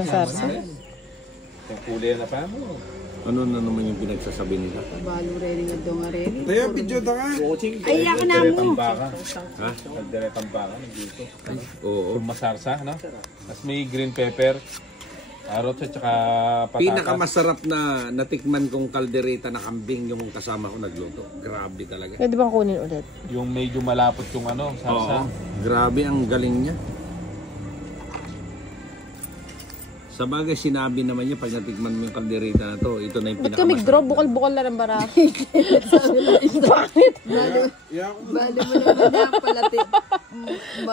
Masarsa. Yung kulay na pa mo. Ano na naman yung pinagsasabi nila? Balo rin nga doon nga rin. Tayo, video ta ka. Ay, ako na mo. Ha? Nagdiretang baka dito. Oo. Yung masarsa, no? Tapos may green pepper, carrots at saka patatas. Pinakamasarap na natikman kong kaldereta na kambing yung kasama ko nagluto. Grabe talaga. Pwede bang kunin ulit? Yung medyo malapot yung ano, sarsa. Oo. Grabe ang galing niya. Sa bagay, sinabi naman niya pag natikman mo yung kaldereta na to, ito na yung Ba't ka mag-draw? Bukal-bukal na ng bara. Balo mo naman na pala.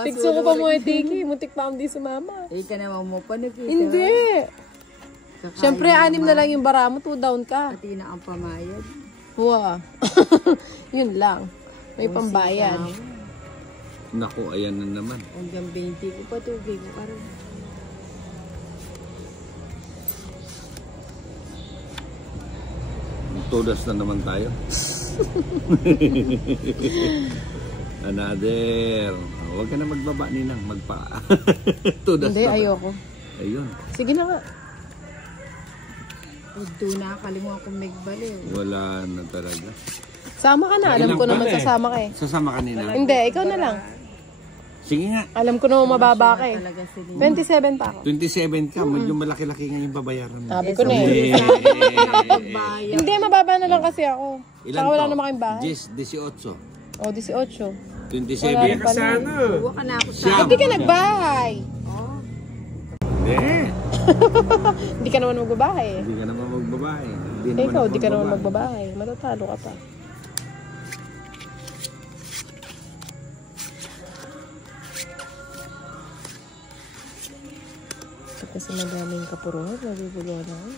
Tigso ko pa mo yung tiki. Muntik pa hindi sumama. Eh, ka naman mo pa nakita. Hindi. Siyempre, 6 na lang yung bara mo. 2 down ka. Pati na ang pamayad. Wow. Yun lang. May pambayad. Naku, ayan na naman. Hanggang 20 ko pa tubig ko parang. Tudas na naman tayo. Another. Huwag ka na magbaba, Ninang. Magpa. Tudas Hindi, na. ayoko. Ayun. Sige na nga. Doon na kalimutan kong magbaliw. Wala na talaga. Sama ka na. Alam ko naman sasama ka eh. Sasama ka, Ninang. Hindi, ikaw na lang. Sige nga. Alam ko naman mababa ka eh. Talaga sila. 27 pa ako. 27 ka. Medyo malaki-laki nga yung babayaran mo. Sabi ko na eh. Bayan. Hindi, mababa na lang kasi ako. Ilan Saka wala to? naman kayong bahay. 18. O, 18. 27. Wala rin pala. Sana. Huwag ka na ako sa... Siya. Hindi ka nagbahay. Hindi. Hindi ka naman magbabahay eh. Hindi ka naman magbabae. Hindi Eh, ikaw, di ka naman magbabahay. Matatalo ka pa. Kasi madaming kapurot, nabibuluhan ako.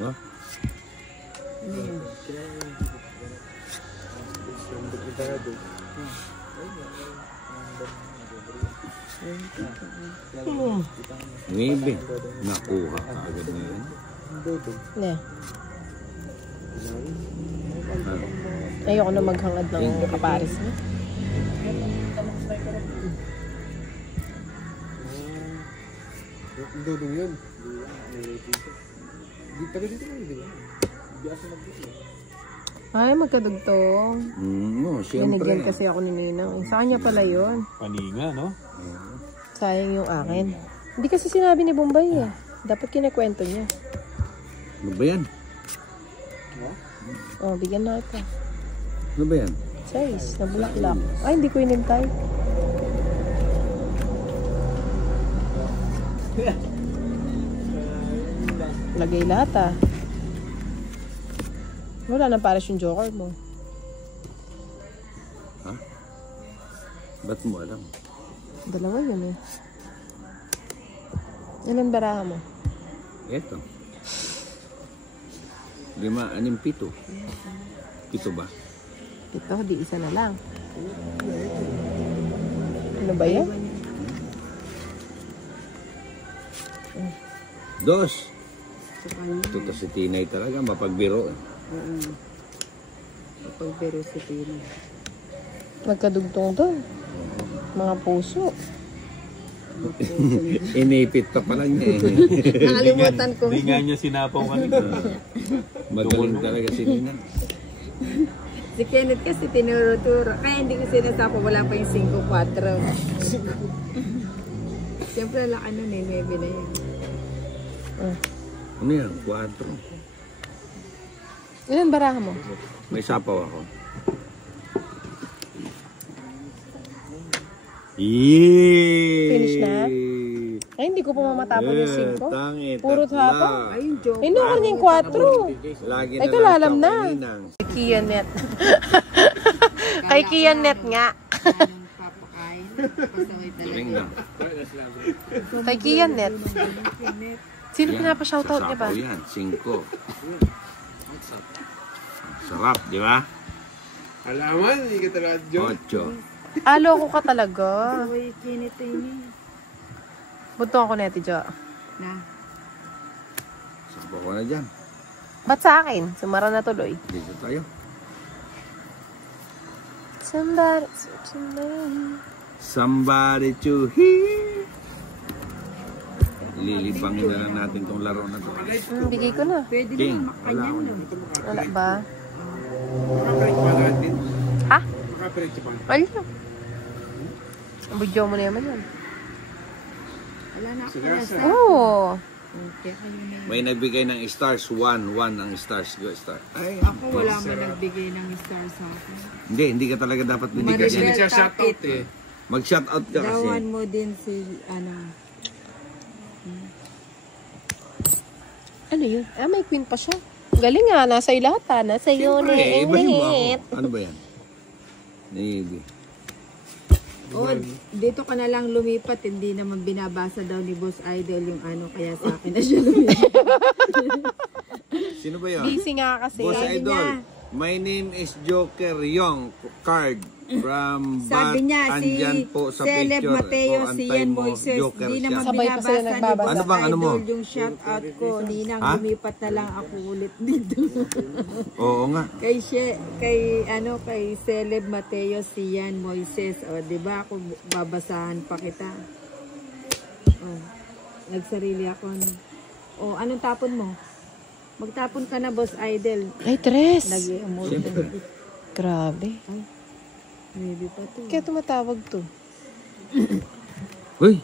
Oh? Maybe. Nakuha ka agad na yun. Ne. Ayoko na maghangad ng kaparis mo. Dudong yun. Di taga dito na di ba? Di asa mag-dito. Ay, magkadugtong. Siyempre. Binigyan kasi ako ni Ninang. Sa kanya pala yun. Paninga, no? Sayang yung akin. Hindi kasi sinabi ni Bombay eh. Dapat kinakwento niya. Ano ba yan? Oh, bigyan na ito. Ano ba yan? Size, na bulaklak. Ay, hindi ko inintay. Lagay lahat ah. Wala na para yung joker mo. Ha? Ba't mo alam? Dalawa yun eh. Ilan baraha mo? Eto. 5, 6, 7. 7 ba? Ito, di isa na lang. Ano ba yan? 2. Ito to si Tinay talaga, mapagbiro. Pagbiro si Tina. Magkadugtong to. Mga puso. Inipit pa pala niya eh. Nakalimutan ko. Hindi nga niya sinapaw kanina. Magaling talaga si Nina. Si Kenneth kasi tinuro-turo. Kaya hindi ko sinasapo. Wala pa yung 5-4. Siyempre laki nun eh. 9 na yun. Ano yan? 4. Ilan baraha mo? May sapaw ako. Yee! Finish na? Ay, hindi ko pa mamatapon yung 5. Tangit. Puro hapa. Ay, yung joke. Ay, naku na yung 4. Lagi Ay, na kalalam lang na. Ninang. Kay Kianet. Kay Kianet nga. Papakain. Pasaway Galing talaga. na. Kay Kianet. Sino pinapa-shoutout niya ba? Sasapaw yan. 5. Sarap, di ba? Alaman, hindi ka talaga John. 8. Alo ko ka talaga. Pasaway Kenneth ini. Butong ako neti, Jo. Na. Sapaw ko na dyan. Ba't sa akin? Sumara na tuloy. Dito tayo. Somebody. Somebody to hear. Lilibangin na lang natin tong laro na to. Bigay ko na. Pwede King, naman makanyang, no? Wala ba? Makapalit pa natin. Ha? Makapalit pa. Ayun. Budyo mo na yaman yan. Wala na ako Sigasa. nasa. Oo. Okay, kayo na. May nagbigay ng stars. 1 ang stars. Go star. Ay, Ako wala man nagbigay ng star sa akin. hindi ka talaga dapat binigyan. Maribel. Hindi siya shoutout eh. Mag-shoutout ka kasi. Dawan mo din si, ano, Ano yun? Ah, may queen pa siya. Galing nga. Nasa iyo lahat ha. Nasa iyo Siyempre, ni iba yung Init. ako. Ano ba yan? Navy. oh, dito ka na lang lumipat, hindi naman binabasa daw ni Boss Idol yung ano, kaya sa akin na siya lumipat. Sino ba yan? Busy nga kasi. Boss Sabi Idol, niya. my name is Joker Yong Card from Sabi niya, si andyan po sa Celeb picture. Mateo, O, si antay Ian mo, Moises, Joker di siya. naman Sabay pa binabasa sila ni nagbabasa. Boss Ano bang ano mo? Idol yung shoutout ko. Ninang, Ha? lumipat na lang ako ulit dito. Oo nga. kay Celeb Mateo, si Ian Moises. O, di ba ako babasahan pa kita. O, nagsarili ako. O, anong tapon mo? Magtapon ka na, Boss Idol. Ay, tres. Nag-i-emote na. Grabe. Maybe pa to. Kaya tumatawag to. Uy!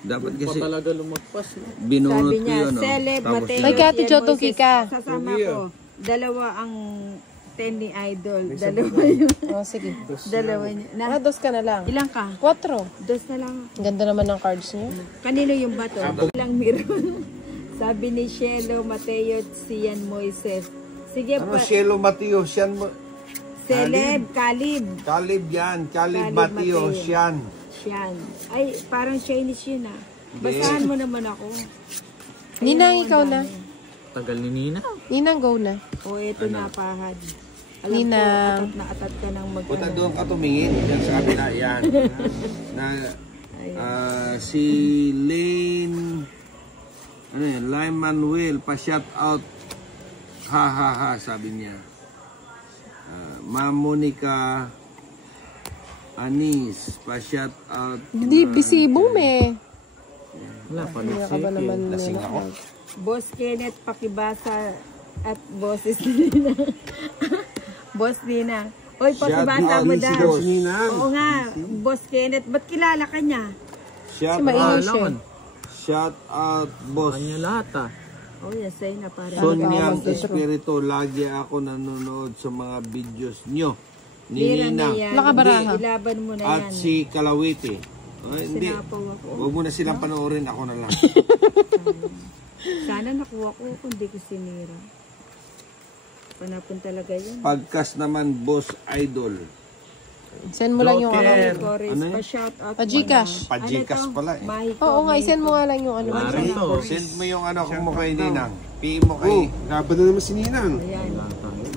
Dapat kasi binunot Sabi ko niya, yun. Oh. Celeb Tapos, Mateo, Ay, Kati Ian Joto Moises. Kika. Sasama ko. Dalawa ang 10 ni Idol. Dalawa yun. Oh, sige. Dalawa niya. Ah, dos ka na lang. Ilang ka? 4. Dos na lang. Ang ganda naman ng cards niyo. Kanino yung bato? Ilang meron. Sabi ni Shelo Mateo, Sian Moises. Sige ano, pa. Shelo Mateo, Sian mo. Celeb, Kalib. Caleb yan. Caleb Caleb Mateo, Mateo. Sian. Siyan. Ay, parang Chinese yun ah. Basahan mo naman ako. Ninang, ikaw na. Tagal ni Nina. Ninang, go na. O, eto na, pahad. Alam Ninang. ko, atat na atat ka ng Punta mag-ano. doon ka tumingin. Yan sa kabila. Yan. Si Lane, ano yan, Lime Manuel, pa-shout out. Ha ha ha, sabi niya. Ma'am Monica Anis, pa-shout out. Hindi, busy boom eh. Wala pa Hindi ka ba naman Lasing ako. Boss Kenneth, pakibasa at bosses Nina. Boss Nina. Oy, pakibasa Shout mo out, daw. Boss Ninang. Oo nga, Boss Kenneth. Ba't kilala ka niya? Shout Si Maingay out, siya. shout out, boss. Kanya lahat ah. Oh, yes, sa'yo na pare. Sonyang Espiritu, lagi ako nanonood sa mga videos nyo. Lira na Ninina yan. Nakabaraha. Ilaban mo na at yan. si Kalawiti. Ay, hindi. Sinapaw ako. Huwag mo na silang panoorin, ako na lang. Sana nakuha ko kung di ko sinira. Panapon talaga yan. Podcast naman, Boss Idol. Send mo lang yung Joker. account. Chorus, Ano yun? pa-shoutout mo Pa-Gcash. na. Pa-Gcash Ano to? pala eh. Mahiko, Oo nga, Mahiko. send mo nga lang yung ano. Wala rin to. Send mo yung ano kung mo kay Ninang. PM mo Oh, kay... laban na naman si Ninang. Ayan,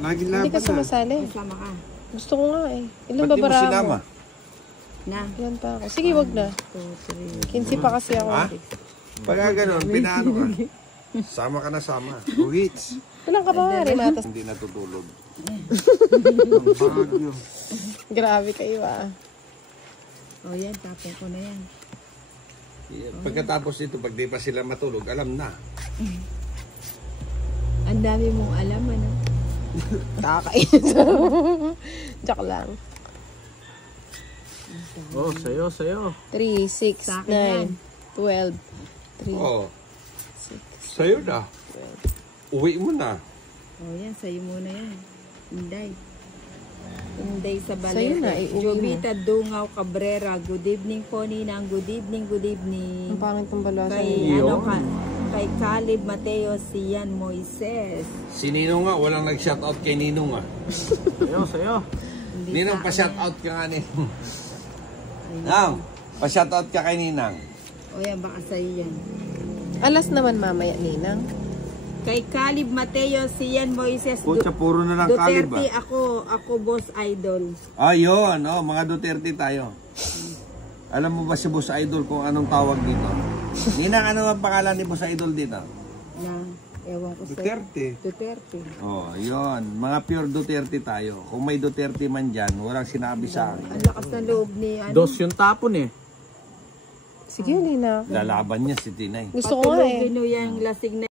Lagi Hindi laban ka na. sumasali. kasama ka. Gusto ko nga eh. Ilan Ba't di mo babarahan sinama? mo? Na. Ilan pa ako. Sige, wag na. 2, 15 pa kasi ako. Ha? Pagka ganun, pinaano ka? Sama ka na sama. Wits. Ilan ka ba? Rematas. Hindi natutulog. Bagyo. Grabe kayo ah. 3. Oh, yan. Tapon ko na yan. Pagkatapos nito, pag di pa sila matulog, alam na. Ang dami mong alam, ano? Nakakainis. Joke lang. Oh, sa'yo. 3, 6, Sa akin yan. 9, 12, 3, Oo. Sa'yo na. Uwi mo na. Oh, yan. Sa'yo muna yan. Inday. Inday sa Sa'yo na, Balete. iuwi mo. Jovita Dungaw Cabrera. Good evening po, Ninang. Good evening, good evening. Ang pangit ng balasa. Kay, ano, kay Caleb Mateo, Sian Moises. Si Ninong nga, walang nag-shoutout kay Ninong ah. Sa'yo. Hindi Ninong, sa pa-shoutout ka nga Ninong. Nang, pa-shoutout ka kay Ninang. O yan, baka sa'yo yan. Alas naman mamaya, Ninang. Kay Caleb Mateo, Sian Moises. Pucha, puro na lang Caleb Duterte, ah. ako Boss Idol. Ah, yun. Oh, mga Duterte tayo. Alam mo ba si Boss Idol kung anong tawag dito? Ninang, ano ang pangalan ni Boss Idol dito? Na, Ewan ko sa Duterte. Duterte. Oh, yun. Mga pure Duterte tayo. Kung may Duterte man dyan, walang sinabi sa akin. Ang lakas ng loob ni ano. Dos yung tapon eh. Sige, hindi na. Lalaban niya si Tinay. Gusto ko nga eh. Patulogin mo yung lasing na